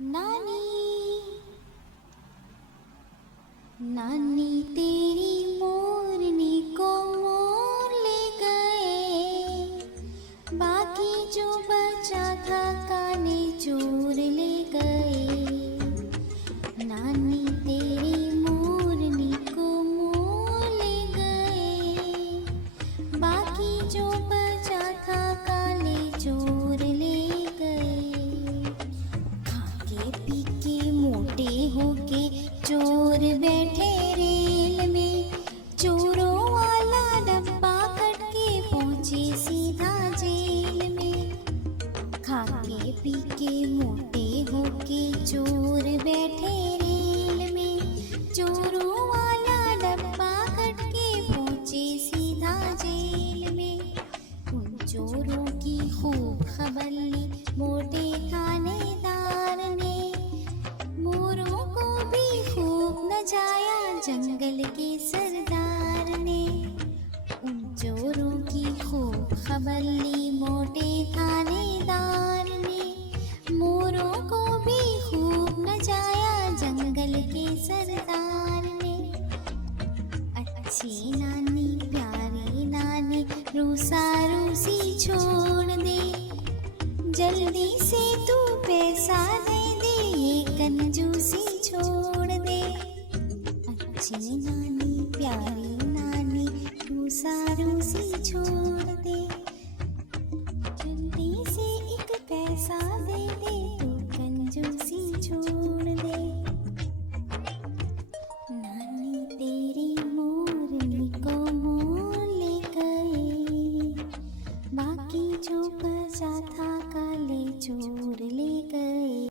नानी नानी तेरी मोरनी को मोर ले गए, बाकी जो बचा था काने चोर ले गए। नानी तेरी मोरनी को मोर ले गए, बाकी जो बचा था काने चोर ले गए। खाके पी के मोटे होके चोर बैठे रेल में, चोरों वाला डब्बा कट के पहुंचे सीधा जेल में। खाके पी के मोटे होके चोर बैठे रेल में, चोरों वाला डब्बा कट के पहुंचे सीधा जेल में। उन चोरों की खूब खबर ली मोटे थानेदार ने, मोरों को भी खूब नचाया जंगल के सरदार ने। उन चोरों की खूब खबर ली मोटे थानेदार ने, मोरों को भी खूब नचाया जंगल के सरदार ने। अच्छी नानी प्यारी नानी रूसा रूसी छोड़ दे, जल्दी से तू पैसा दे दे ये कंजूसी छोड़ दे। अच्छी नानी प्यारी नानी रूसा रूसी छोड़ दे।